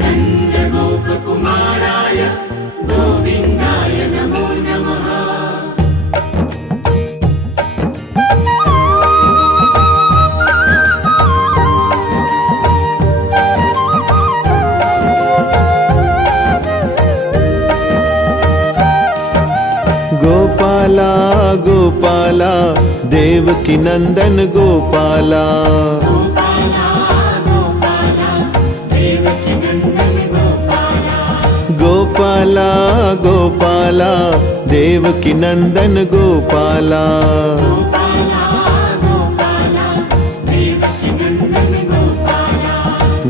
नन्दगोपकुमाराय गोविन्दाय नमो नमः। गोपाला गोपाला देवकी नंदन गोपाला, गोपाला गोपाला देवकी नंदन गोपाला,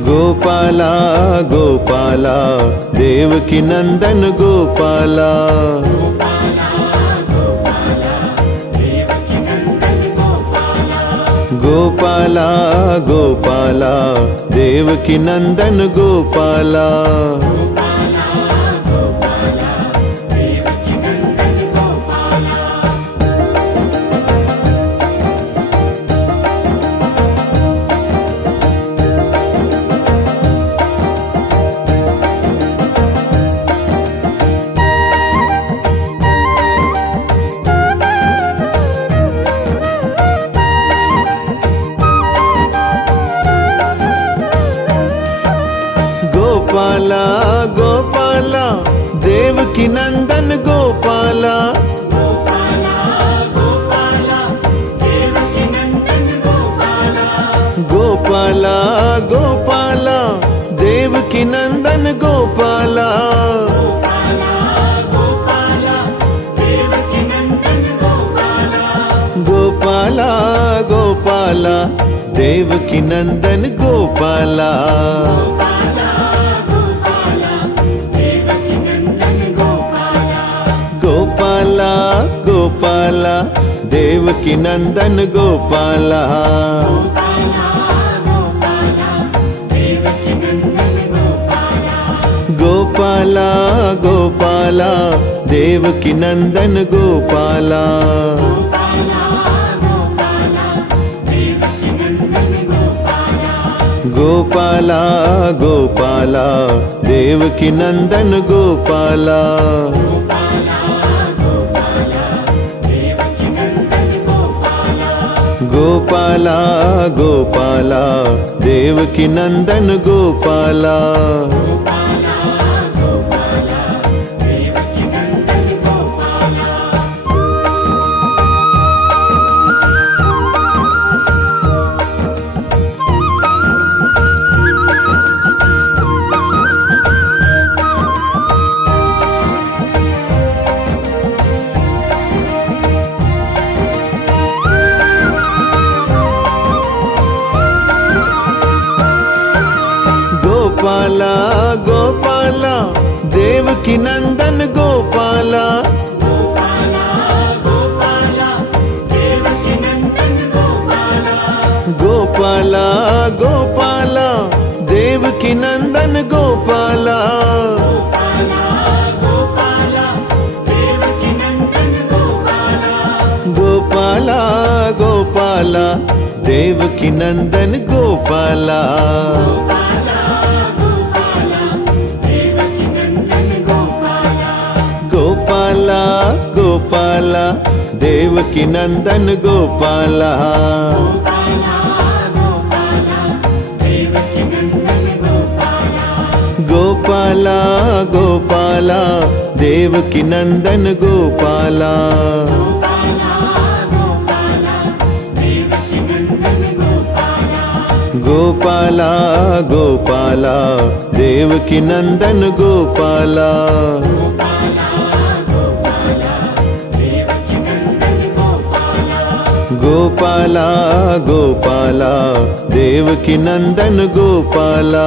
गोपाला गोपाला देवकी नंदन गोपाला, गोपाला गोपाला देवकी नंदन गोपाला, गोपाला गोपाला देवकी नंदन गोपाला, गोपाला गोपाला देवकी नंदन गोपाला, गोपाला गोपाला देवकी नंदन गोपाला, गोपाला गोपाला देवकी नंदन गोपाला, गोपाला गोपाला देवकी नंदन गोपाला, गोपाला गोपाला देवकी नंदन गोपाला, गोपाला गोपाला देवकी नंदन गोपाला, गोपाला गोपाला देवकी नंदन गोपाला, गोपाला गोपाला देवकी नंदन गोपाला, गोपाला गोपाला देवकी नंदन गोपाला, गोपाला गोपाला देवकी नंदन गोपाला, गोपाला गोपाला देवकी नंदन गोपाला, गोपाला गोपाला देवकी नंदन गोपाला, गोपाला गोपाला देवकी नंदन गोपाला,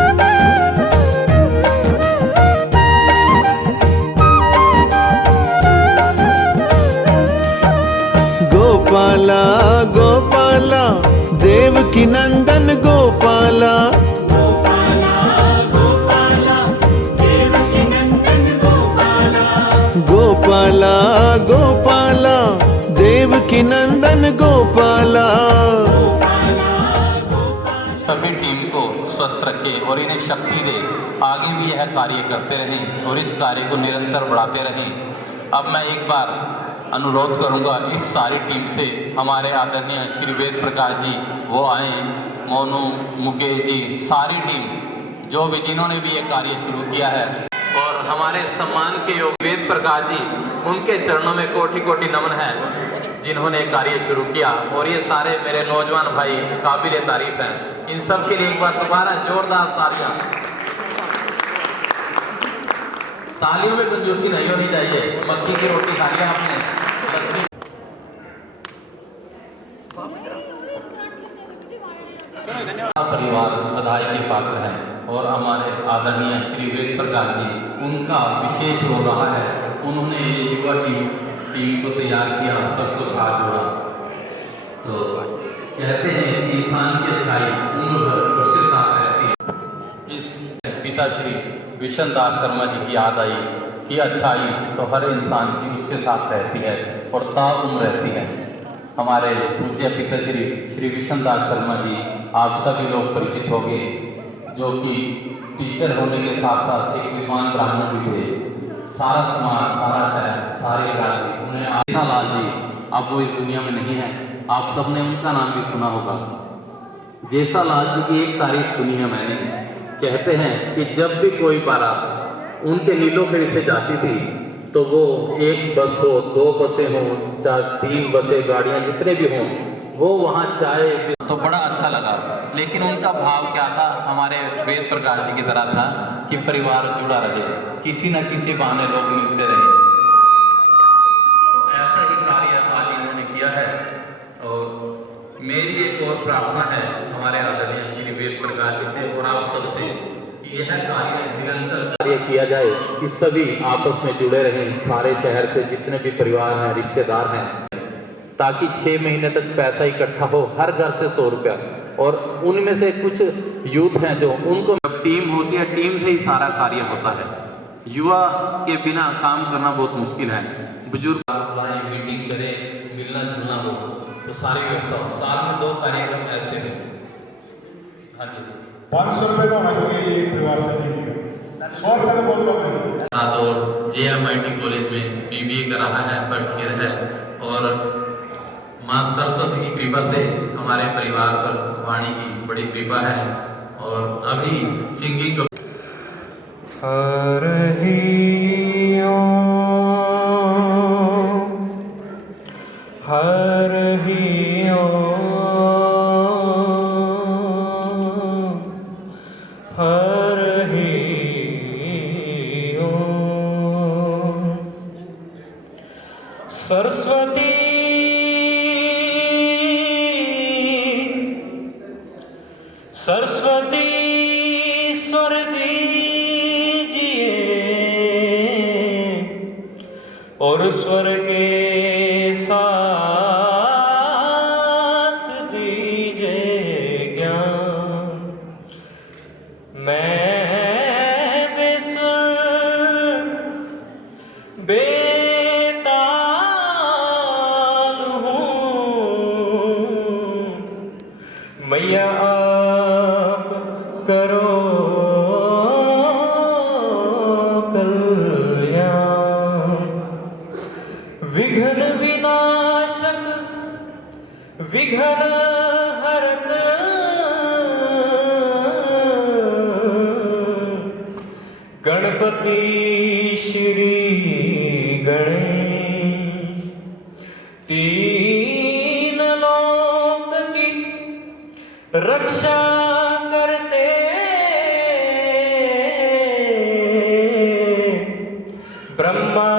स्वस्थ रखे और इन्हें शक्ति दे, आगे भी यह कार्य करते रहें और इस कार्य को निरंतर बढ़ाते रहें। अब मैं एक बार अनुरोध करूंगा इस सारी टीम से, हमारे आदरणीय श्री वेद प्रकाश जी वो आए, मोनू, मुकेश जी, सारी टीम जो भी जिन्होंने भी ये कार्य शुरू किया है, और हमारे सम्मान के योग वेद प्रकाश जी, उनके चरणों में कोटि कोटि नमन है जिन्होंने कार्य शुरू किया। और ये सारे मेरे नौजवान भाई काबिल तारीफ हैं, इन सब के लिए एक बार दोबारा जोरदार तालियां। तालियों में कंजूसी नहीं होनी चाहिए। मक्की की रोटी खा लिया आपने, लस्सी परिवार बधाई के पात्र हैं और हमारे आदरणीय श्री वेद प्रकाश जी, उनका विशेष हो रहा है। उन्होंने ये युवा टीम को तैयार किया, सबको साथ जोड़ा। तो कहते हैं इंसान की अच्छाई उम्र भर उसके साथ रहती है। इस पिता श्री विशन दास शर्मा जी की याद आई कि अच्छाई तो हर इंसान की उसके साथ रहती है और ताउम्र रहती है। हमारे पूज्य पिता श्री विशन दास शर्मा जी आप सभी लोग परिचित होंगे, जो कि टीचर होने के साथ साथ एक विद्वान ब्राह्मण भी थे। सारा समाज, सारा शहर, सारे राज्य उन्हें जेसालाल जी, अब वो इस दुनिया में नहीं है, आप सबने उनका नाम भी सुना होगा। जेसालाल जी की एक तारीफ सुनी है मैंने, कहते हैं कि जब भी कोई बारात उनके नीलोखेड़ी से जाती थी तो वो एक बस हो, 2 बसें हों, 3 बसें, गाड़ियाँ जितने भी हों, वो वहाँ चाय तो बड़ा अच्छा लगा। लेकिन उनका भाव क्या था, हमारे वेद प्रकाश जी की तरह था कि परिवार जुड़ा रहे, किसी न किसी बहाने लोग मिलते रहे। तो ऐसा ही कार्य आज इन्होंने किया है और मेरी एक और प्रार्थना है हमारे आदरणीय श्री वेद प्रकाश जी से और आप सबसे, यह कार्य निरंतर कार्य किया जाए कि सभी आपस में जुड़े रहें, सारे शहर से जितने भी परिवार हैं, रिश्तेदार हैं, ताकि 6 महीने तक पैसा इकट्ठा हो, हर घर से 100 रुपया। और उनमें से कुछ यूथ हैं जो उनको, जब टीम होती है, टीम से ही सारा कार्य होता है। युवा के बिना काम करना बहुत मुश्किल है। बुजुर्ग बुलाएं, मीटिंग करें, मिलना जुलना हो तो सारी व्यवस्था हो। साल में 2 कार्यक्रम ऐसे हैं। हाँ जी, 500 रुपये का होना चाहिए ये परिवार से नहीं, 100 रुपये का बहुत कम है। और JMIT कॉलेज में BBA कर रहा है, फर्स्ट ईयर है। और माँ सरस्वती की कृपा से हमारे परिवार पर वाणी की बड़ी कृपा है और अभी सिंगिंग को सरस्वती सरस्वती स्वर दीजिए और स्वर के साथ दीजिए ज्ञान। मैं बेसुर बेताल हूँ, मैया आप करो कल्याण। विघ्न विनाशक विघ्न हरत गणपति श्री गणेश, 3 लोक की रक्षा करते ब्रह्मा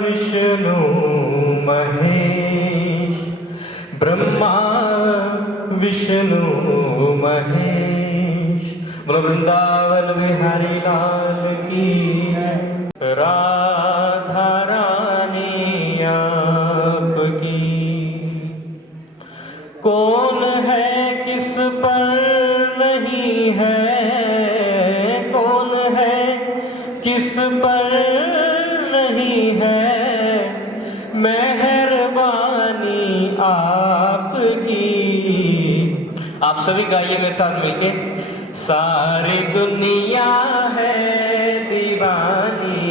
विष्णु महेश, ब्रह्मा विष्णु महेश। बोलो वृंदावन बिहारी लाल की जय। राधा रानी आपकी, कौन है किस पर नहीं है, कौन है किस पर नहीं है, मेहरबानी आपकी। आप सभी गाइए मेरे साथ मिलके, सारी दुनिया है दीवानी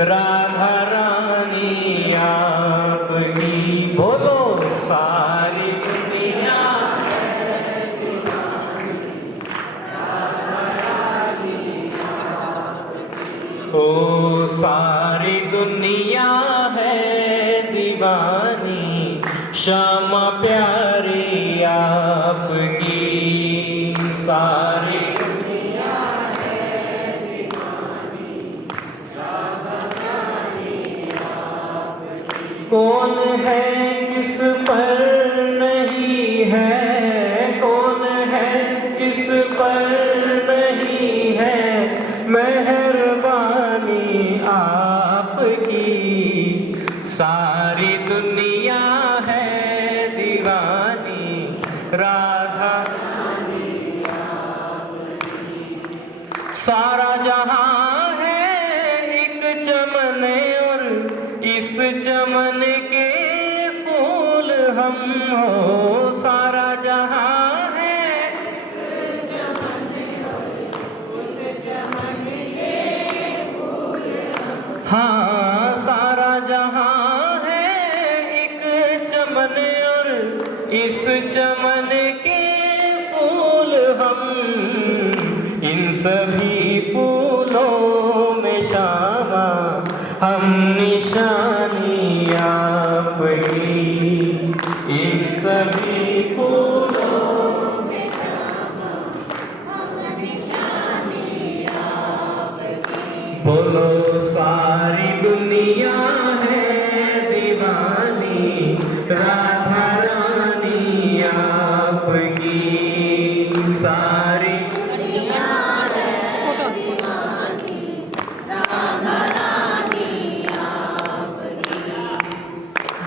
राधा रानी आपकी। बोलो सारी दुनिया ओ सारी दुनिया है दीवानी श्यामा प्यारी आपकी। सारी दुनिया है दीवानी श्यामा प्यारी आपकी। कौन है किस पर नहीं है, कौन है किस पर नहीं है मेहरबानी आपकी। सारी दुनिया है दीवानी राधा सारा जहां है एक चमन और इस चमन के फूल हम हो। सारा जहां है हाँ सारा जहां है एक चमन और इस चमन के फूल हम। इन सभी फूलों में शामा हम निशानी आपकी। इन सभी फूलों में शामा हम निशानी आपकी। बोलो सारी दुनिया है दीवानी राधा रानी आपकी। सारी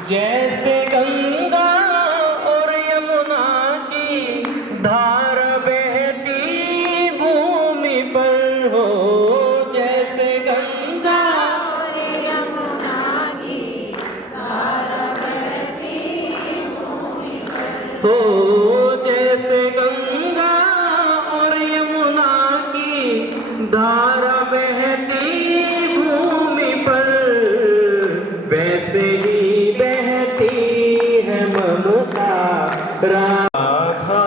जैसे गंगा और यमुना की धारा बहती भूमि पर हो। जैसे गंगा और यमुना की धारा बहती भूमि पर हो। जैसे गंगा और यमुना की धारा बहती भूमि पर वैसे ही ममता राधा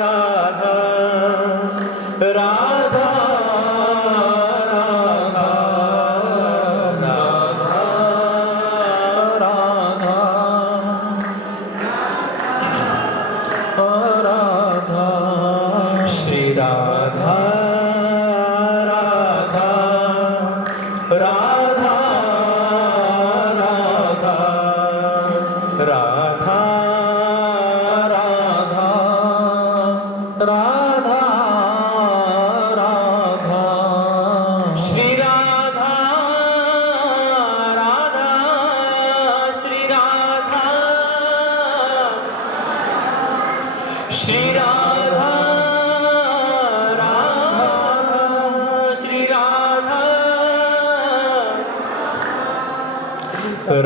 राधा राधा राधा राधा राधा राधा श्री राधा राधा राधा राधा राधा राधा राधा श्री राधा राधा श्री राधा श्री राधा राधा श्री राधा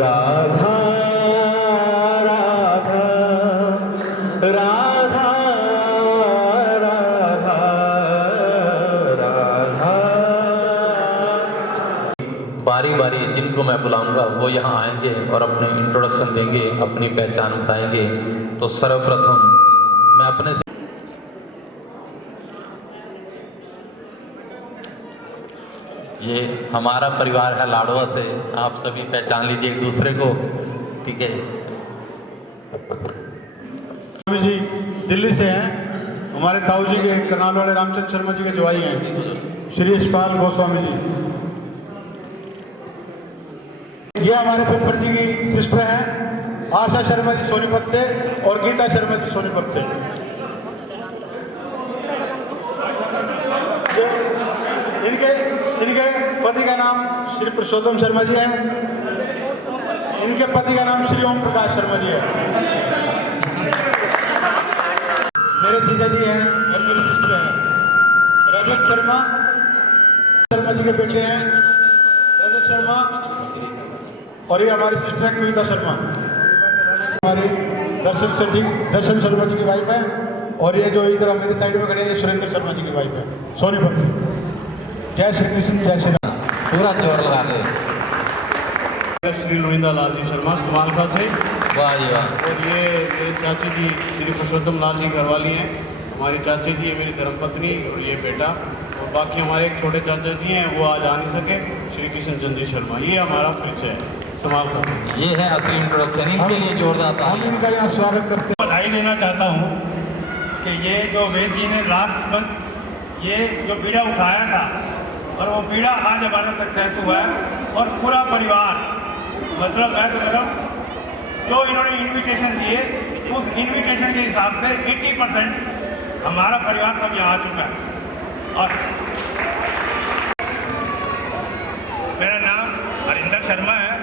राधा राधा राधा राधा। बारी बारी जिनको मैं बुलाऊंगा वो यहाँ आएंगे और अपने इंट्रोडक्शन देंगे, अपनी पहचान बताएंगे। तो सर्वप्रथम मैं अपने ये हमारा परिवार है लाडवा से, आप सभी पहचान लीजिए एक दूसरे को, ठीक है। स्वामी जी दिल्ली से हैं, हमारे ताऊ जी के करनाल वाले रामचंद्र शर्मा जी के जवाई हैं श्री यशपाल गोस्वामी जी। ये हमारे पिपर जी की सिस्टर हैं आशा शर्मा जी सोनीपत से और गीता शर्मा जी सोनीपत से। इनके पति का नाम श्री पुरुषोत्तम शर्मा जी है, इनके पति का नाम श्री ओम प्रकाश शर्मा जी है। मेरे जीजा जी हैं और मेरी सिस्टर हैं रजत शर्मा जी के बेटे हैं रजत शर्मा, और ये हमारी सिस्टर है कविता शर्मा। हमारे दर्शन शर्मा जी की वाइफ है और ये जो इधर मेरी साइड में खड़े हैं ये सुरेंद्र शर्मा जी की वाइफ है सोनीपत से। जय श्री कृष्ण जय श्री राम। पूरा जोर लगा के श्री लोहिंदा लाल जी शर्मा समालखा से। वाह जी वाह। और ये मेरे चाची जी श्री पुरुषोत्तम लाल जी घरवाली हैं, हमारी चाची जी है मेरी धर्मपत्नी और ये बेटा, और बाकी हमारे एक छोटे चाचा जी हैं वो आज आ नहीं सके, श्री कृष्ण चंद्र शर्मा। ये हमारा परिचय है समालखा से। ये है असली इंट्रोडक्शन, इनके लिए जोरदार हम ताली। इनका यहाँ स्वागत करते हैं। बधाई देना चाहता हूँ कि ये जो वेद जी ने लास्ट मंथ ये जो बीड़ा उठाया था और वो बीड़ा आज हमारा सक्सेस हुआ है और पूरा परिवार मतलब मैं समझ जो इन्होंने इनविटेशन दिए उस इनविटेशन के हिसाब से 80% हमारा परिवार सब यहाँ आ चुका है। और मेरा नाम हरिंदर शर्मा है,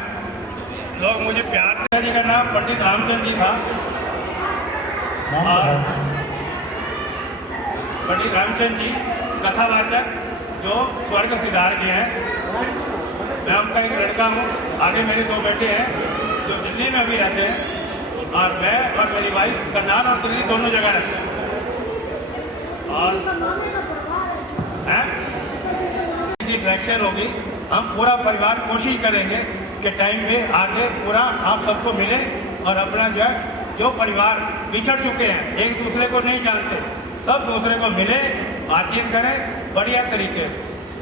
लोग मुझे प्यार से जी का नाम पंडित रामचंद्र जी था और पंडित रामचंद्र जी कथावाचक जो स्वर्ग सिधार के हैं। मैं उनका एक लड़का हूँ, आगे मेरे 2 बेटे हैं जो दिल्ली में अभी रहते हैं और मैं और मेरी वाइफ करनाल और दिल्ली दोनों जगह रहते हैं। और डायरेक्शन होगी, हम पूरा परिवार कोशिश करेंगे कि टाइम पे आके पूरा आप सबको मिले और अपना जो परिवार बिछड़ चुके हैं एक दूसरे को नहीं जानते सब दूसरे को मिले बातचीत करें बढ़िया तरीके।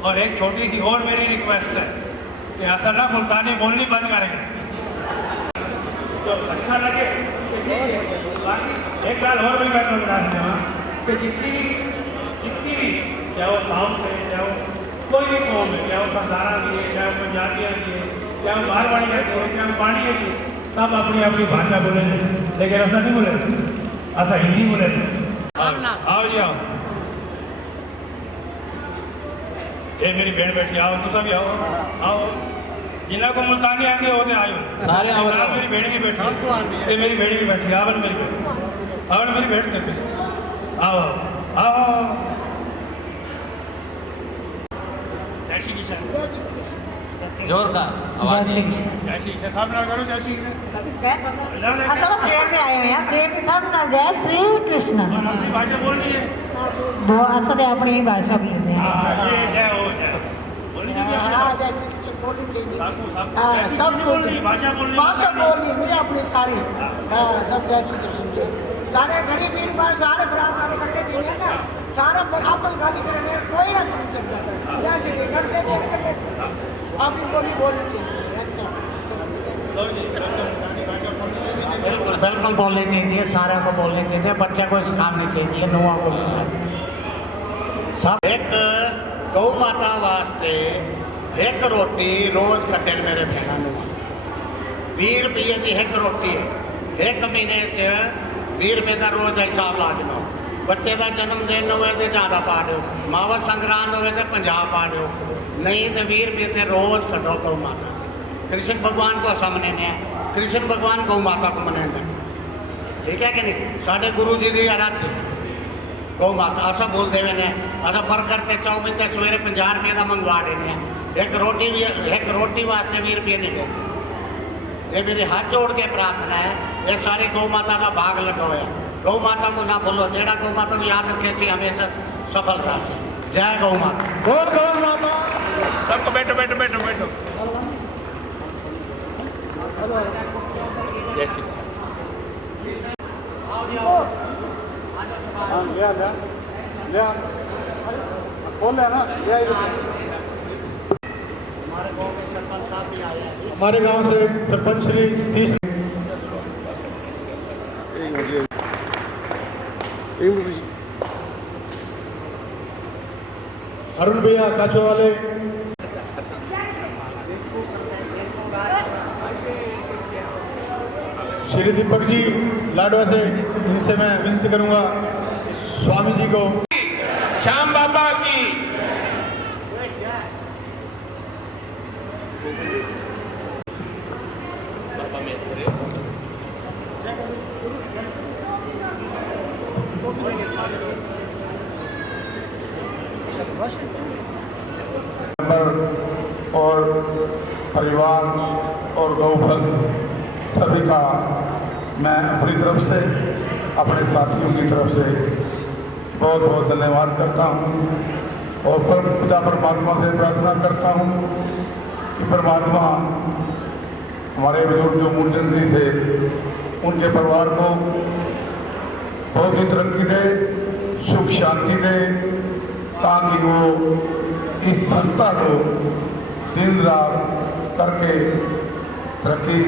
और एक छोटी सी और मेरी रिक्वेस्ट है कि ऐसा ना मुल्तानी बोलनी बंद करेंगे तो अच्छा लगे। एक बार और भी मैं बता दूँ कि जितनी भी चाहे वो साउथ है चाहे वो कोई भी कौम है, चाहे वो सरदारा दिए चाहे वो पंजाबियाँ दिए चाहे वो मारवाड़ियाँ दिए चाहे वो पानिया दिए, सब अपनी अपनी भाषा बोलेंगे लेकिन ऐसा नहीं बोले, ऐसा हिंदी बोले। आओ जी आओ, ये मेरी बहन बैठी आओ तो सब आओ आओ जिन्हें को मुल्तानी आती होते आयो सारे आओ। मेरी बहन की बैठी ये मेरी बहन की बैठी आवन मेरी बहन आवन मेरी बहन तक आओ आओ। जय श्री कृष्ण जोरदार आवाज। जय श्री कृष्ण सब ना करो जय श्री कृष्ण। असल शेर में आए हुए हैं, शेर के सब ना जय श्री कृष्ण अपनी भाषा बोल रही है वो असल अपनी ही भाषा बोलते हैं। जय हो जय बोलनी चाहिए जय श्री कृष्ण बोलनी चाहिए। सब बोलनी भाषा बोलनी भाषा बोलनी नहीं अपनी सारी। सब जय श्री कृष्ण सारे गरीब वीर बार सारे भरा सारे कट्टे जुड़े ना सारा अपन गाली करने कोई ना समझ सकता जय जी करके अपनी बोली बोलनी चाहिए। अच्छा बिल्कुल बिल्कुल बोलनी चाहिए, सारे को बोलनी चाहिए, बच्चे को सिखानी चाहिए, नुआ को सिखानी सब। एक गौ माता वास्ते एक रोटी रोज कटे मेरे भेड़ा नुआ 20 रुपये की एक रोटी है, एक महीने 20 रुपये का रोज हिसाब ला देना। बच्चे का जन्मदिन हो तो ज़्यादा पा दो, मावा संग्रांद हो तो 50 पा दो, नहीं तो 20 रुपये से रोज कटो गौ माता। कृष्ण भगवान को सामने ने कृष्ण भगवान गौ माता को मनाते, ठीक है कि नहीं। साढ़े गुरु जी की आराध्य गौ माता ऐसा बोलते हुए ने असा बर्गर ते चाउमीन ते सवेरे 50 रुपये का मंगवा देने, एक रोटी वास्ते 20 रुपये नहीं देते। ये मेरी हाथ जोड़ के प्रार्थना है, ये सारी गौ माता का भाग लगाया। गौ माता को ना भूलो, जेड़ा गौ माता को याद रखे सी हमेशा सफल रहा से। जय गौ माता। गौ माता सबको बैठो बैठो बैठो बैठो। जय श्री बोल रहे ना हमारे गांव से सरपंच श्री सतीश अरुण भैया काचो वाले, श्री दीपक जी लाडवा से, इनसे मैं विनती करूंगा स्वामी जी को। श्याम बाबा की और परिवार और गौभक्त सभी का मैं अपनी तरफ से अपने साथियों की तरफ से बहुत बहुत धन्यवाद करता हूँ और परम पिता परमात्मा से प्रार्थना करता हूँ कि परमात्मा हमारे बुजुर्ग जो मूर्जन जी थे उनके परिवार को बहुत ही तरक्की दे, सुख शांति दे, ताकि वो इस संस्था को दिन रात करके तरक्की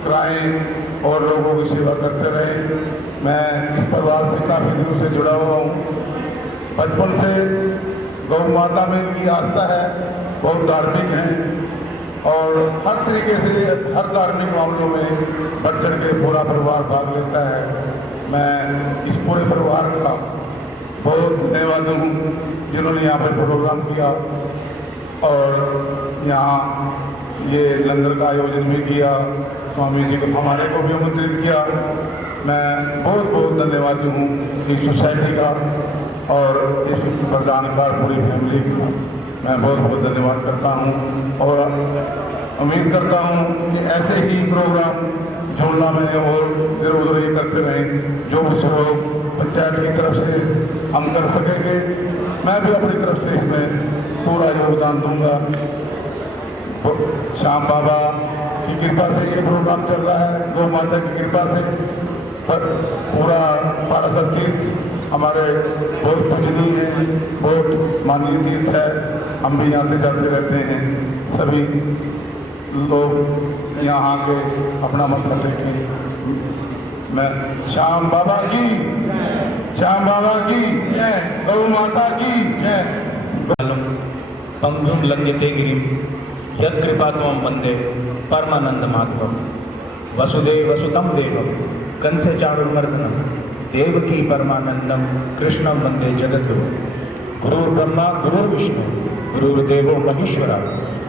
कराएं और लोगों की सेवा करते रहें। मैं इस परिवार से काफ़ी दिनों से जुड़ा हुआ हूँ। बचपन से गौ माता में इनकी आस्था है, बहुत धार्मिक हैं और हर तरीके से हर धार्मिक मामलों में बढ़ चढ़ के पूरा परिवार भाग लेता है। मैं इस पूरे परिवार का बहुत धन्यवाद हूँ जिन्होंने यहाँ पर प्रोग्राम किया और यहाँ ये लंगर का आयोजन भी किया, स्वामी जी को हमारे को भी आमंत्रित किया। मैं बहुत बहुत धन्यवादी हूँ इस सोसाइटी का और इस प्रधान का पूरी फैमिली का मैं बहुत बहुत धन्यवाद करता हूँ और उम्मीद करता हूँ कि ऐसे ही प्रोग्राम झोलना में और इधर उधर ये करते रहें। जो भी सहयोग पंचायत की तरफ से हम कर सकेंगे, मैं भी अपनी तरफ से इसमें पूरा योगदान दूंगा। श्याम बाबा की कृपा से ये प्रोग्राम चल रहा है, गौ माता की कृपा से। पर पूरा पारासर तीर्थ हमारे बहुत पूजनीय है, बहुत माननीय तीर्थ है। हम भी आते जाते रहते हैं। सभी लोग यहाँ आके अपना मत्था टेके। मैं श्याम बाबा की जय, गौ माता की जय। पंगुम लंघिते गिरिम यत्कृपात्वं वंदे परमानंद माधवम वसुदेव सुतम देवम कंसे चारुमर्दनम देवकी परमानंदम कृष्णम वंदे जगद्गुरु। गुरुर् ब्रह्मा गुरुर्विष्णु गुरुर्देवो महेश्वरा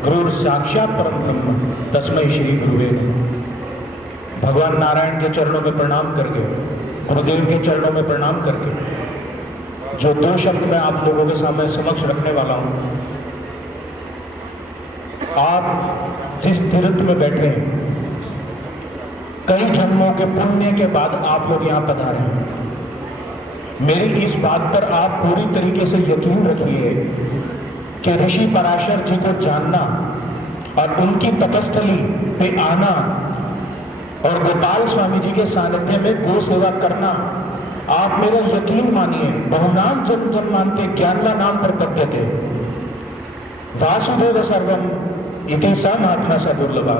गुरुर् साक्षात परम ब्रह्म तस्मै श्री गुरुवे नमः। भगवान नारायण के चरणों में प्रणाम करके, गुरुदेव के चरणों में प्रणाम करके जो दो शब्द मैं आप लोगों के सामने समक्ष रखने वाला हूँ। आप जिस तीर्थ में बैठे हैं, कई जन्मों के पुण्य के बाद आप लोग यहाँ पधारे हैं। मेरी इस बात पर आप पूरी तरीके से यकीन रखिए कि ऋषि पराशर जी को जानना और उनकी तपस्थली पे आना और गोपाल स्वामी जी के सानिध्य में गो सेवा करना, आप मेरा यकीन मानिए, बहुनाम जन्म जन्मांते ज्ञानवा नाम प्रपद्यते वासुदेव सर्वम इति स महात्मा स दुर्लभा।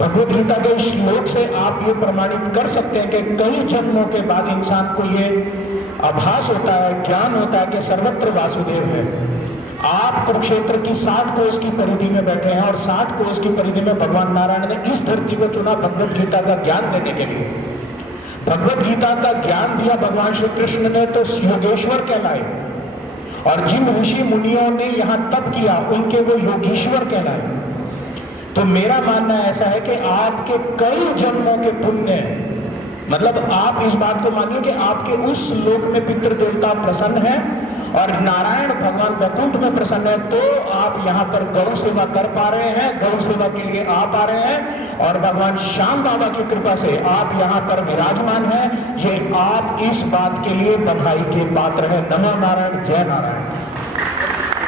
भगवद गीता के श्लोक से आप ये प्रमाणित कर सकते हैं कि कई जन्मों के बाद इंसान को ये आभास होता है, ज्ञान होता है कि सर्वत्र वासुदेव है। आप कुरुक्षेत्र की 60 कोस की परिधि में बैठे हैं और 60 कोस की परिधि में भगवान नारायण ने इस धरती को चुना भगवद गीता का ज्ञान देने के लिए। भगवद गीता का ज्ञान दिया भगवान श्री कृष्ण ने तो योगेश्वर कहलाए, और जिन ऋषि मुनियों ने यहाँ तप किया उनके वो योगीश्वर कहलाए। तो मेरा मानना ऐसा है कि आपके कई जन्मों के पुण्य, मतलब आप इस बात को मानिए कि आपके उस लोक में पितृ देवता प्रसन्न है और नारायण भगवान वैकुंठ में प्रसन्न है, तो आप यहाँ पर गौ सेवा कर पा रहे हैं, गौ सेवा के लिए आ पा रहे हैं और भगवान श्याम बाबा की कृपा से आप यहाँ पर विराजमान हैं। ये आप इस बात के लिए बधाई के पात्र है। नमो नारायण, जय नारायण।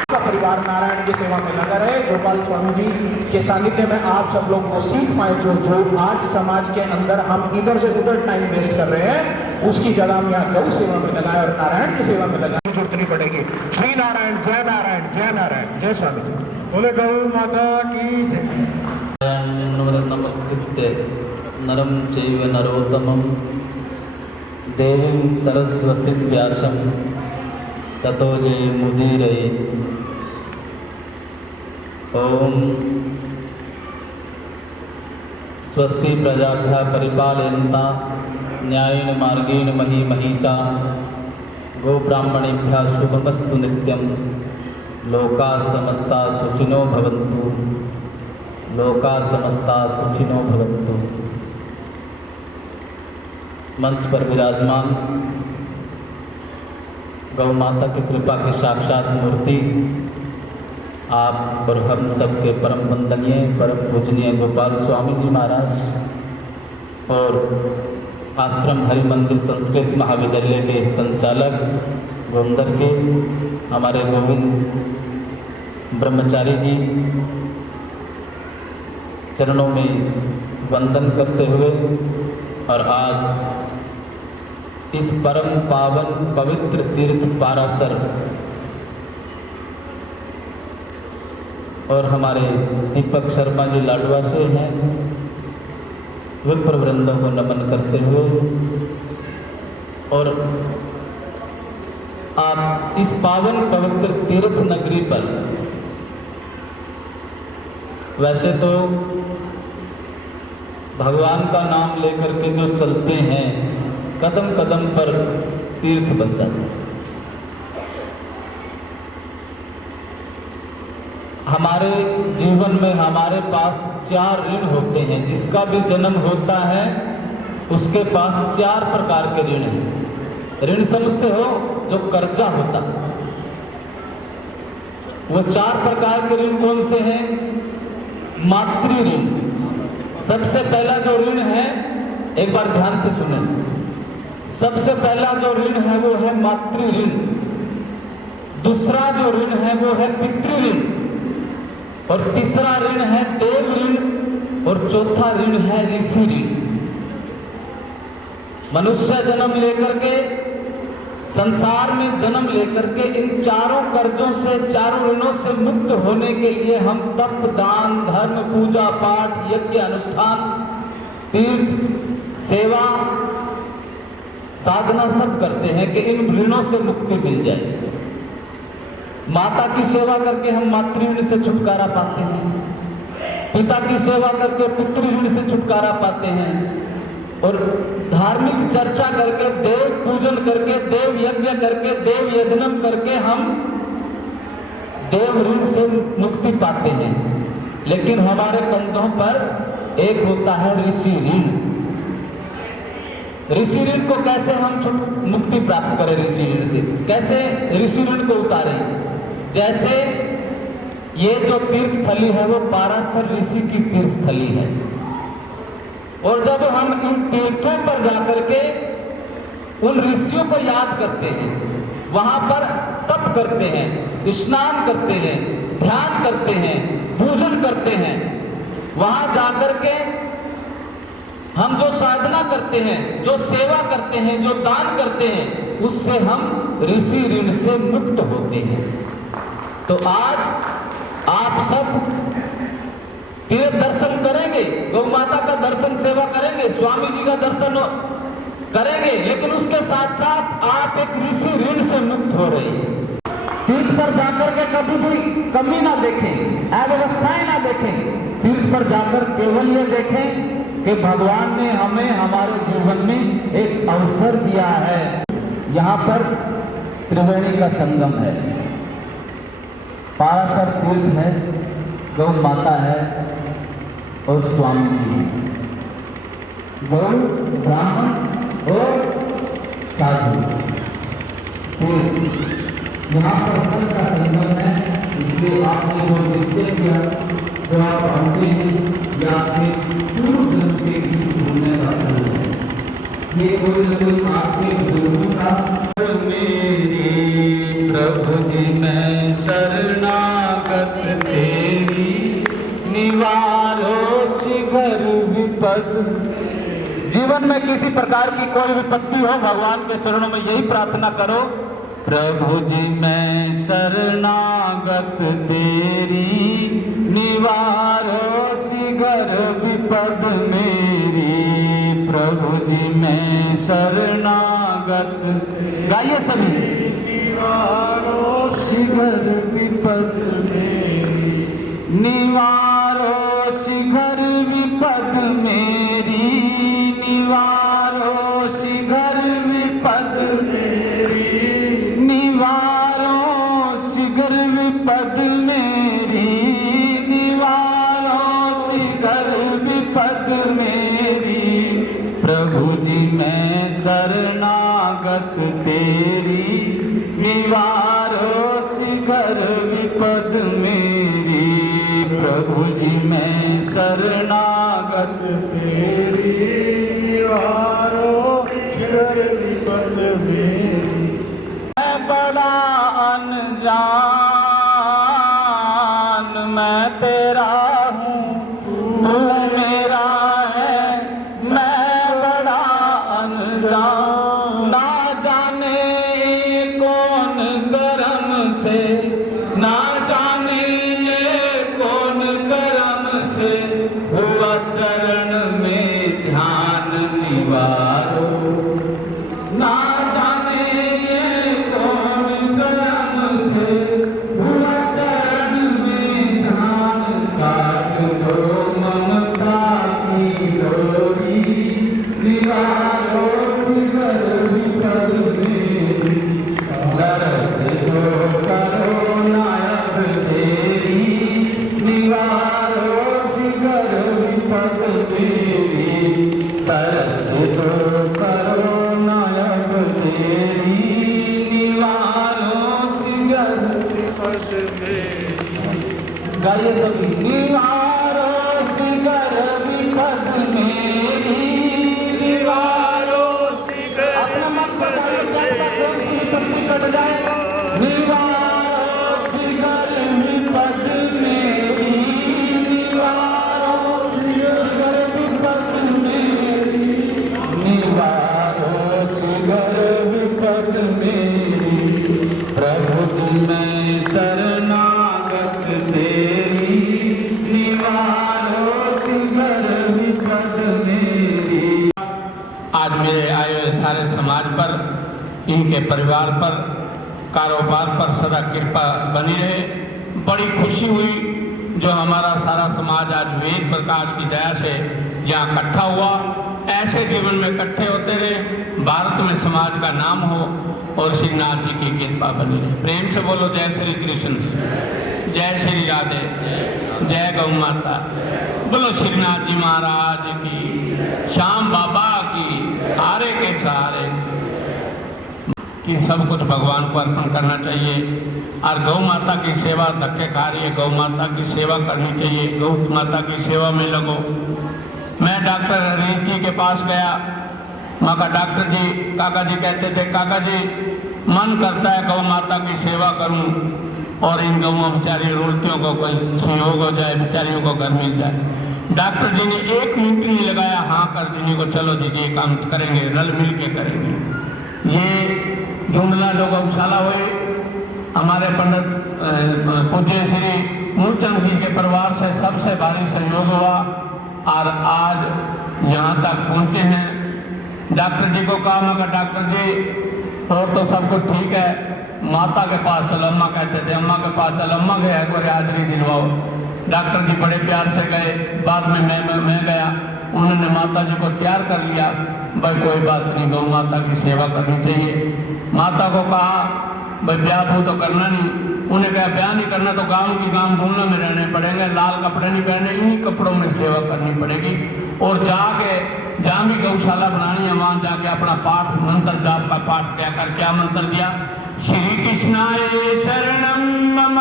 का परिवार नारायण की सेवा में लगा रहे। गोपाल स्वामी जी के सानिध्य में आप सब लोग वो सीख पाए जो आज समाज के अंदर हम इधर से उधर टाइम वेस्ट कर रहे हैं, उसकी जगह हम यहाँ गौ सेवा में लगाए और नारायण की सेवा में लगाए। जुड़नी पड़ेगी। श्री नारायण, जय नारायण, जय नारायण, जय स्वामी जी। बोले गौ माता की जय। नमस्कृत्य नरं चैव नरोत्तमं देवीं सरस्वतीं व्यासं ततो जयमुदीरयेत्। ओम स्वस्ति प्रजाभ्यः परिपालयन्तां न्यायेन मार्गेण मही महिषा गोब्राह्मणेभ्यः शुभमस्तु नित्यं। लोकाः समस्ताः सुखिनो भवन्तु, लोकाः समस्ताः सुखिनो भवन्तु। मंच पर विराजमान गौ माता की कृपा की साक्षात मूर्ति आप और हम सबके परम वंदनीय परम पूजनीय गोपाल स्वामी जी महाराज और आश्रम हरि मंदिर संस्कृत महाविद्यालय के संचालक गोंदर के हमारे गोविंद ब्रह्मचारी जी चरणों में वंदन करते हुए और आज इस परम पावन पवित्र तीर्थ पारासर और हमारे दीपक शर्मा जी लाडवा से हैं, विप्र वृंदों को नमन करते हुए और आप इस पावन पवित्र तीर्थ नगरी पर, वैसे तो भगवान का नाम लेकर के जो चलते हैं कदम कदम पर तीर्थ बन जाते हैं। हमारे जीवन में हमारे पास 4 ऋण होते हैं। जिसका भी जन्म होता है उसके पास 4 प्रकार के ऋण हैं। ऋण समझते हो, जो कर्जा होता, वो 4 प्रकार के ऋण कौन से हैं? मातृ ऋण सबसे पहला जो ऋण है, एक बार ध्यान से सुने, सबसे पहला जो ऋण है वो है मातृ ऋण। दूसरा जो ऋण है वो है पितृ ऋण, और तीसरा ऋण है देव ऋण, और चौथा ऋण है ऋषि ऋण। मनुष्य जन्म लेकर के, संसार में जन्म लेकर के इन 4 कर्जों से, 4 ऋणों से मुक्त होने के लिए हम तप, दान, धर्म, पूजा पाठ, यज्ञ अनुष्ठान, तीर्थ, सेवा, साधना सब करते हैं कि इन ऋणों से मुक्ति मिल जाए। माता की सेवा करके हम मातृ ऋण से छुटकारा पाते हैं, पिता की सेवा करके पितृ ऋण से छुटकारा पाते हैं, और धार्मिक चर्चा करके, देव पूजन करके, देव यज्ञ करके, देव यजनम करके हम देव ऋण से मुक्ति पाते हैं। लेकिन हमारे कंधों पर एक होता है ऋषि ऋण। ऋषि ऋण को कैसे हम मुक्ति प्राप्त करें? ऋषि ऋण से कैसे ऋषि ऋण को उतारें? जैसे ये जो तीर्थ स्थली है वो पारासर ऋषि की तीर्थ स्थली है, और जब हम इन तीर्थों पर जाकर के उन ऋषियों को याद करते हैं, वहां पर तप करते हैं, स्नान करते हैं, ध्यान करते हैं, पूजन करते हैं, वहां जाकर के हम जो साधना करते हैं, जो सेवा करते हैं, जो दान करते हैं, उससे हम ऋषि ऋण से मुक्त होते हैं। तो आज आप सब तीर्थ दर्शन करेंगे, गौ माता का दर्शन, सेवा करेंगे, स्वामी जी का दर्शन करेंगे, लेकिन उसके साथ साथ आप एक ऋषि ऋण से मुक्त हो रहे हैं। तीर्थ पर जाकर के कभी भी कमी ना देखें, अव्यवस्थाएं ना देखें। तीर्थ पर जाकर केवल ये देखें कि भगवान ने हमें हमारे जीवन में एक अवसर दिया है। यहाँ पर त्रिवेणी का संगम है, पारासर तीर्थ है, गौ माता है और स्वामी जी है, गौ, ब्राह्मण और साधु। यहाँ पर सबका संगम है, इसलिए आपने जो निश्चय किया, जो आप पहुंचे हैं, या आपके पूर्व जन्म के किसी भूलने का फल है। ये कोई न कोई आपके बुजुर्गों का मेरी प्रभु जी मैं शरणागत तेरी, निवारो शीघ्र विपद। जीवन में किसी प्रकार की कोई विपत्ति हो, भगवान के चरणों में यही प्रार्थना करो, प्रभु जी मैं शरणागत तेरी, निवारो शीघ्र विपद मेरी। प्रभु जी मैं शरणागत, गाइए सभी, निवारो शीघ्र विपद मेरी, निवारो शीघ्र विपद मेरी, निवारो शीघ्र विपद मेरी, निवारो शीघ्र विपद मेरी, निवारो शीघ्र विपद मेरी। प्रभु जी मैं शरणागत तेरी, निवारो शीघ्र विपद मेरी। प्रभु जी मैं शरणागत तेरी, निवारो शीघ्र विपद मेरी। मैं जान मैं तेरा हूँ तू मेरा है मैं बड़ा अनजान ना जाने कौन करम से ना जाने ये कौन करम से हुआ चरण में ध्यान निवारो ना जाने ये कौन करम से हुआ चरण में ध्यान काट दो ममता की डोरी निवारो सिगर विपद में दरस दो करो नायक तेरी निवारो सिगर विपद मेरी तरस दो करो नायक तेरी निवारो सिगर विपद मेरी। गाइए सभी। निवारो सिगर विपद मेरी निवारो सिगर अपना मन से गाइए क्या कौन सी विपत्ति कट जाए। निवारो सिगर विपद मेरी निवारो सिगर विपद मेरी निवारो सिगर विपद मेरी प्रभु जी मैं शरणागत तेरी निवारो सिगर विपद मेरी। आज मेरे आए हुए सारे समाज पर इनके परिवार पर कारोबार पर सदा कृपा बनी रहे। बड़ी खुशी हुई जो हमारा सारा समाज आज वेद प्रकाश की दया से यहाँ इकट्ठा हुआ। ऐसे जीवन में इकट्ठे होते रहे, भारत में समाज का नाम हो और श्रीनाथ जी की कृपा बनी रहे। प्रेम से बोलो जय श्री कृष्ण, जय श्री राधे, जय गौ माता। बोलो श्रीनाथ जी महाराज की, श्याम बाबा की, हारे के सहारे कि सब कुछ भगवान को अर्पण करना चाहिए। और गौ माता की सेवा धक्के खा रही है, गौ माता की सेवा करनी चाहिए। गौ माता की सेवा में लगो। मैं डॉक्टर हरीश जी के पास गया, वहाँ का डॉक्टर जी काका जी कहते थे काका जी मन करता है गौ माता की सेवा करूं और इन गौ बेचारी रुलतियों को कोई सहयोग हो जाए, बेचारियों को घर मिल जाए। डॉक्टर जी ने 1 मिनट नहीं लगाया, हाँ कर दीजिए को चलो जी ये काम करेंगे, रल मिल के करेंगे। ये जुमला जो गौशाला हुई हमारे पंडित पूज्य श्री मूलचंद जी के परिवार से सबसे भारी सहयोग हुआ और आज यहाँ तक पहुँचे हैं। डॉक्टर जी को कहा मैं डॉक्टर जी और तो सब कुछ ठीक है, माता के पास चलो। अम्मा कहते थे अम्मा के पास चलो, अम्मा गए एक बार हाजिरी दिलवाओ। डॉक्टर जी बड़े प्यार से गए, बाद में मैं गया, उन्होंने माता जी को तैयार कर लिया। भाई कोई बात नहीं, गौ माता की सेवा करनी चाहिए। माता को कहा भाई ब्याह तो करना नहीं, उन्हें कहा ब्याह नहीं करना तो गांव की गांव ढूंढने में रहने पड़ेंगे, लाल कपड़े नहीं पहने, इन्हीं कपड़ों में सेवा करनी पड़ेगी। और जाके जहाँ भी गौशाला बनानी है वहाँ जाके अपना पाठ मंत्र जाप का पाठ क्या कर, क्या मंत्र दिया, श्री कृष्णाय शरणम मम,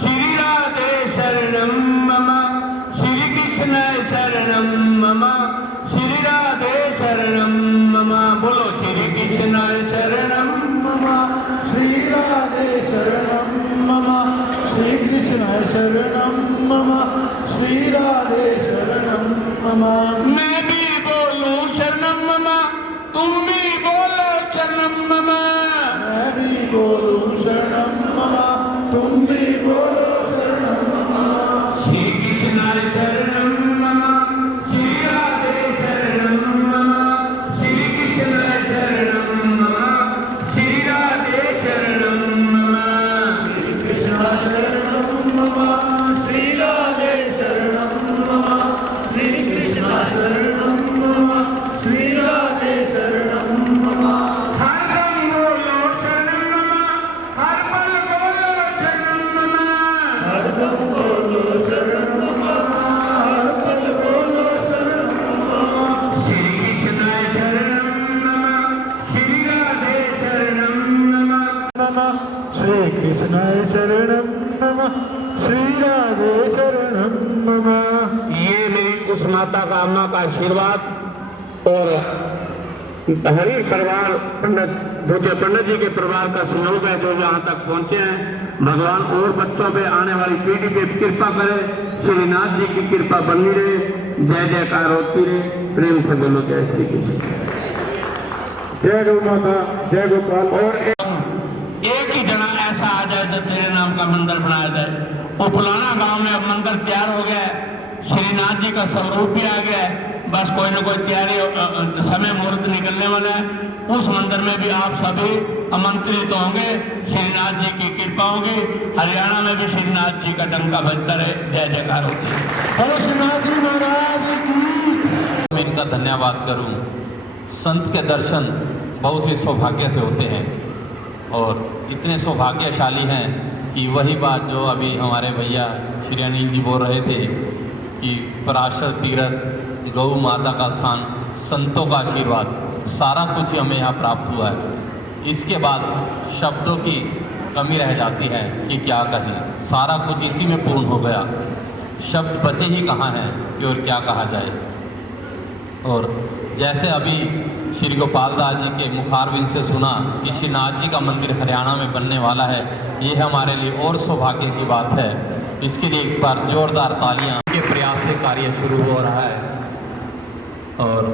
श्री राधे शरणम मम, श्री कृष्णाय शरणम मम, श्री राधे शरणम मम। बोलो श्री कृष्णाय शरणम मम, श्री राधे शरणम मम, श्री कृष्णाय शरणम मम, श्री राधे शरणम मम। मैं भी बोलूं शरणम मम, तुम भी बोलो शरणम मम। मैं भी बोलूं शरणम मम, तुम भी बोलो शरणम मम। श्री कृष्णाय शरणम मम, श्री राधे शरणम मम, श्री कृष्णाय शरणम मम, श्री राधे शरणम मम। श्री कृष्णाय शरणम मम, श्री राधे शरणम मम, श्री कृष्णाय शरणम मम, श्री राधे शरणम मम। हर दम बोलो शरणम मम, हर पल बोलो शरणम मम, हर दम बोलो शरणम मम, हर पल बोलो शरणम मम। श्री कृष्णाय शरणम मम, श्री राधे शरणम मम, श्री कृष्णाय शरणम मम, श्री राधे शरणम मम। ये मेरी उस माता का, अम्मा का आशीर्वाद और हरी परिवार पंडित जो पंडित जी के परिवार का सहयोग है जो यहाँ तक पहुँचे हैं। भगवान और बच्चों पे आने वाली पीढ़ी पे कृपा करे। श्रीनाथ जी की कृपा बनी रहे। जय जयकार होती रहे। प्रेम से बोलो जय श्री कृष्ण। जय गौ माता, जय गोपाल। और एक ही जना ऐसा आ जाए जो तेरे नाम का मंदिर बनाया जाए। उपलाना गांव में अब मंदिर तैयार हो गया है। श्रीनाथ जी का स्वरूप भी आ गया है। बस कोई ना कोई तैयारी समय मुहूर्त निकलने वाला है। उस मंदिर में भी आप सभी आमंत्रित होंगे। श्रीनाथ जी की कृपा होगी। हरियाणा में भी श्रीनाथ जी का डंका बजता रहे। जय जयकार होती है। श्रीनाथ जी महाराज की। मैं इनका धन्यवाद करूं। संत के दर्शन बहुत ही सौभाग्य से होते हैं और इतने सौभाग्यशाली हैं कि वही बात जो अभी हमारे भैया श्री अनिल जी बोल रहे थे कि पराशर तीर्थ, गौ माता का स्थान, संतों का आशीर्वाद, सारा कुछ ही हमें यहाँ प्राप्त हुआ है। इसके बाद शब्दों की कमी रह जाती है कि क्या कहें। सारा कुछ इसी में पूर्ण हो गया। शब्द बचे ही कहाँ हैं कि और क्या कहा जाए। और जैसे अभी श्री गोपाल दास जी के मुखारबिंद से सुना कि श्रीनाथ जी का मंदिर हरियाणा में बनने वाला है, ये हमारे लिए और सौभाग्य की बात है। इसके लिए एक बार जोरदार तालियां। के प्रयास से कार्य शुरू हो रहा है। और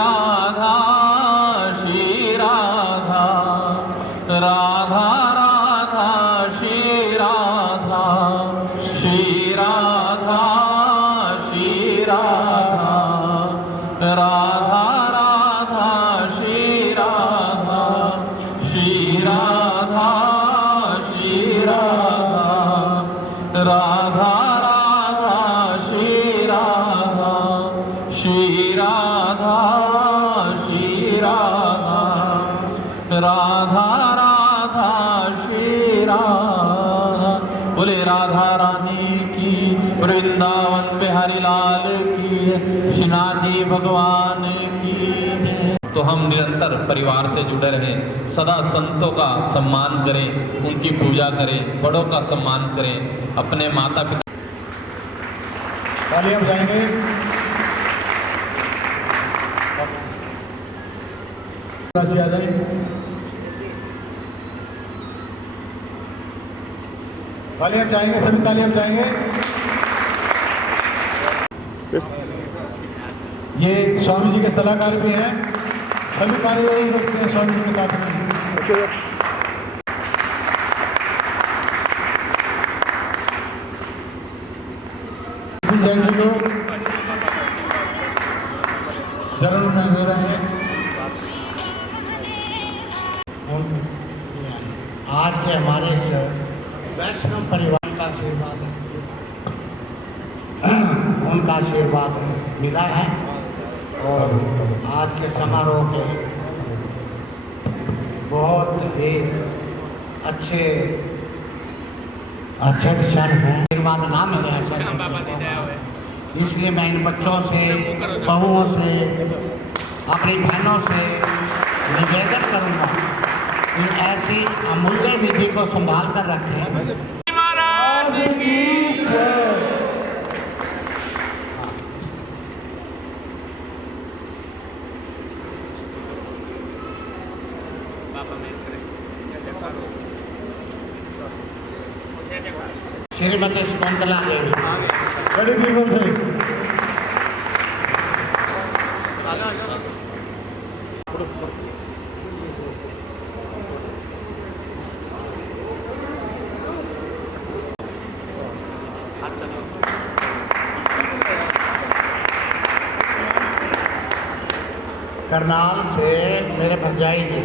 राधा श्री राधा, राधा राधा श्री राधा, श्री राधा श्री राधा, राधा राधा श्री राधा, श्री राधा श्री राधा, राधा राधा श्री राधा, श्री राधा श्री राधा, राधा राधा श्री राधा। बोले राधा रानी की, वृंदावन बिहारी लाल की, श्रीनाथ जी भगवान की। तो हम निरंतर परिवार से जुड़े रहें। सदा संतों का सम्मान करें, उनकी पूजा करें, बड़ों का सम्मान करें, अपने माता पिता। तालियां बजाएंगे। आ जाए। तालियां बजाएंगे, सभी तालियां बजाएंगे। ये स्वामी जी के सलाहकार भी हैं। सभी कार्य यही रखते हैं स्वामी जी के साथ में। जैन जी को जरूर में दे रहे हैं। आज के हमारे वैष्णव परिवार का आशीर्वाद है, उनका आशीर्वाद मिला है। और आज के समारोह के बहुत ही अच्छे क्षण हैं। आशीर्वाद ना मिले ऐसा, इसलिए मैं इन बच्चों से, बहुओं से, अपनी बहनों से निवेदन करूँगा कि ऐसी अमूल्य निधि को संभाल कर रखें। महाराज की जय। श्रीमती शकुंतला देवी, बड़ी बीरबल से। करनाल से मेरे भरजाई जी,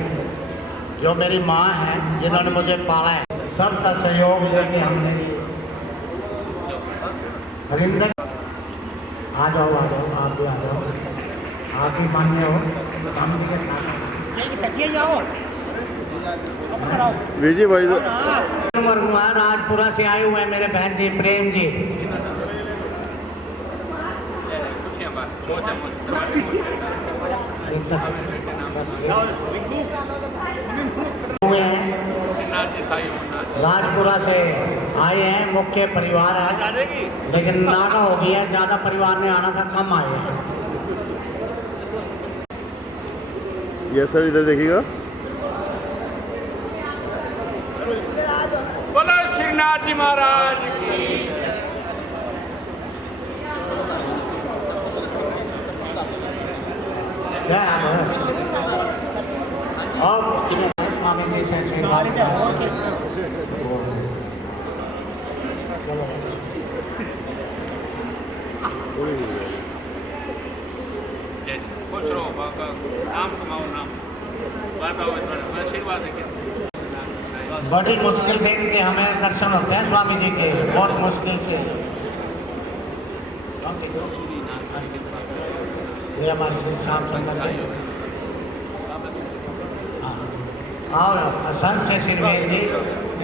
जो मेरी माँ हैं, जिन्होंने मुझे पाला है, सबका सहयोग लेके हमने हरिंदर। आ जाओ आप भी आ जाओ, आप भी मान्य हो। हम भी विजय भाई राजपुरा से आए हुए हैं मेरे बहन जी प्रेम जी। राजपुरा से आए हैं, मुख्य परिवार है, लेकिन नागा हो गया, ज़्यादा परिवार ने आना था, कम आए हैं। यस सर, इधर देखिएगा। बोलो श्रीनाथ जी महाराज की। स्वामी जी से आशीर्वाद। खुश रहो बाबा, नाम कमाओ, नाम बताओ, आशीर्वाद है। बड़ी मुश्किल से इनके हमें दर्शन होते हैं स्वामी जी के, बहुत मुश्किल से। ये हमारे श्री श्याम सुंदर और संत से श्रीवेद जी।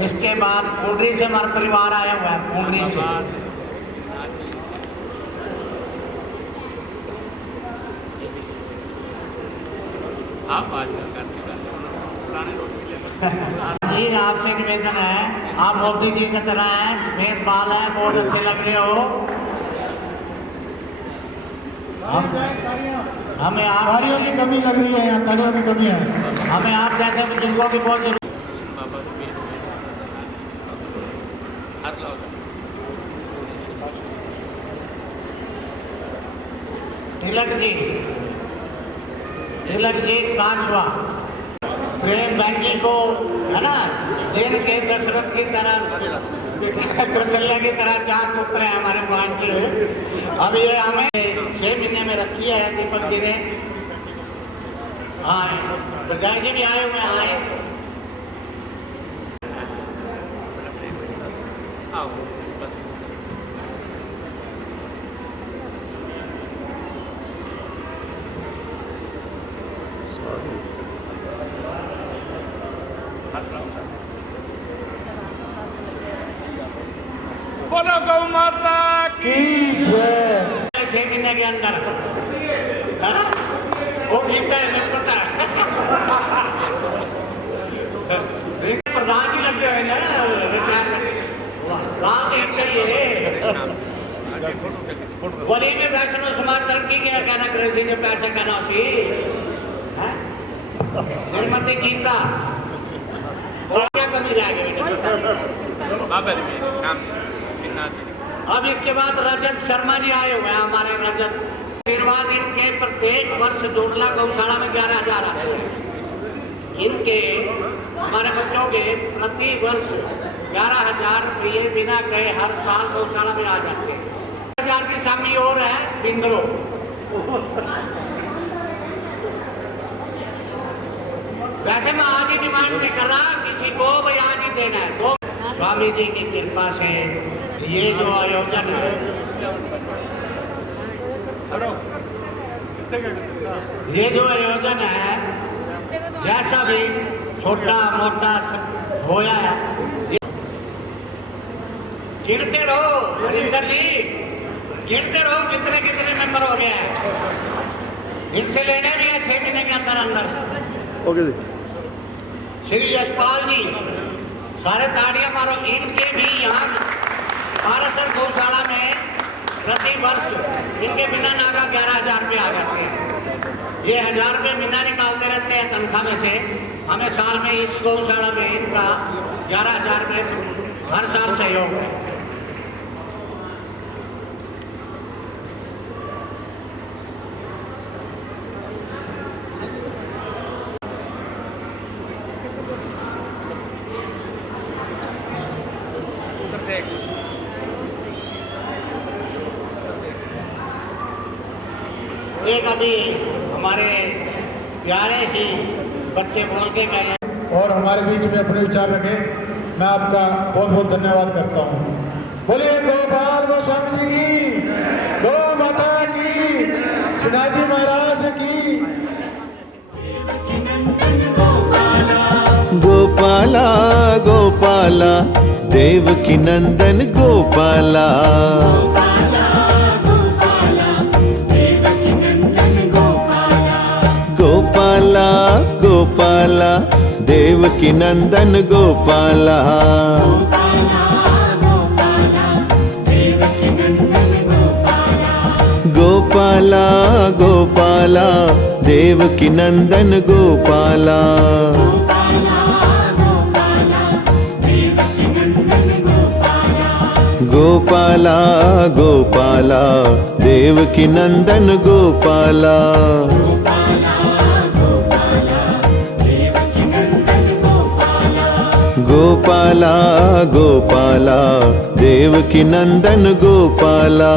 इसके बाद कुंडरी से हमारा परिवार आया हुआ है, कुंडरी से। आप आज जी आपसे निवेदन है, आप मोदी जी की तरह हैं, सफेद बाल हैं, बहुत अच्छे लग रहे हो। हमें गाड़ियों की कमी लग रही है, यहाँ गाड़ियों की कमी है। हमें आप जैसे बुजुर्गों की बहुत जरूरत। तिलक जी 5वां प्रेम बैंकी को, है ना, जैन के दशरथ की तरह, कौशल्या की तरह 4 पुत्र हैं हमारे भगवान के। अब ये हमें 6 महीने में रखी है दीपक जी ने। हाँ, तो जय जी भी आए हुए आए। बोलो गौ माता की जय। 6 महीने के अंदर वो गीता है, मुझे पता है। प्रधान जी लगे हुए ना बोली में वैष्णव समाज तरक्की के कहना कृषि ने पैसा कहना सी श्रीमती गीता क्या कमी रह गई। अब इसके बाद रजत शर्मा जी आए हुए हैं हमारे। रजत आशीर्वाद इनके प्रत्येक वर्ष जोड़ला गौशाला में 11,000 आते हैं। इनके हमारे बच्चों के प्रति वर्ष 11,000 रुपये बिना गए हर साल गौशाला में आ जाते हैं। 1,000 की सामी और है बिंदरो। वैसे मैं आज ही डिमांड नहीं कर रहा किसी को, भाई आज ही देना है। तो स्वामी जी की कृपा से ये जो आयोजन है, ये जो आयोजन है, जैसा भी छोटा मोटा होया है, गिनते रहो हरिंदर जी, गिनते रहो कितने कितने मेंबर हो गए हैं। इनसे लेने भी है 6 महीने के अंदर अंदर। ओके जी। श्री यशपाल जी, सारे ताड़ियां मारो। इनके भी यहाँ पारासर गौशाला में प्रति वर्ष इनके बिना नागा 11,000 रुपये आ जाते हैं। ये 1,000 रुपये महीना निकालते रहते हैं तनख्वाह में से। हमें साल में इस गौशाला में इनका 11,000 रुपये हर साल सहयोग है। एक अभी हमारे प्यारे ही बच्चे बोल के गए हैं और हमारे बीच में अपने विचार रखें। मैं आपका बहुत बहुत धन्यवाद करता हूँ। बोलिए गोपाल गोस्वामी जी की, गौ माता की, श्रीनाथ जी महाराज की। गोपाला गोपाला देवकी नंदन गोपाला। गोपाला गोपाला देवकी नंदन गोपाला। गोपाला गोपाला देवकी नंदन गोपाला गोपाला गोपाला देवकी नंदन गोपाला गोपाला गोपाला देवकी नंदन गोपाला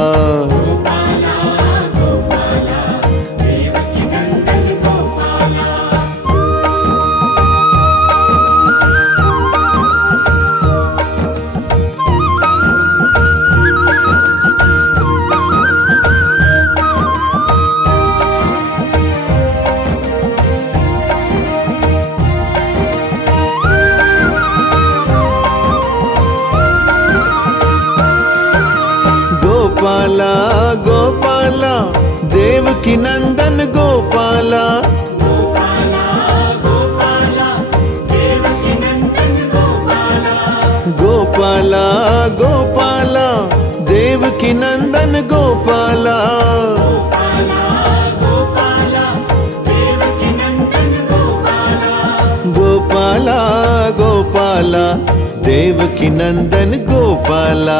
गोपाला गोपाला देवकी नंदन गोपाला गोपाला गोपाला देवकी नंदन गोपाला गोपाला गोपाला देवकी नंदन गोपाला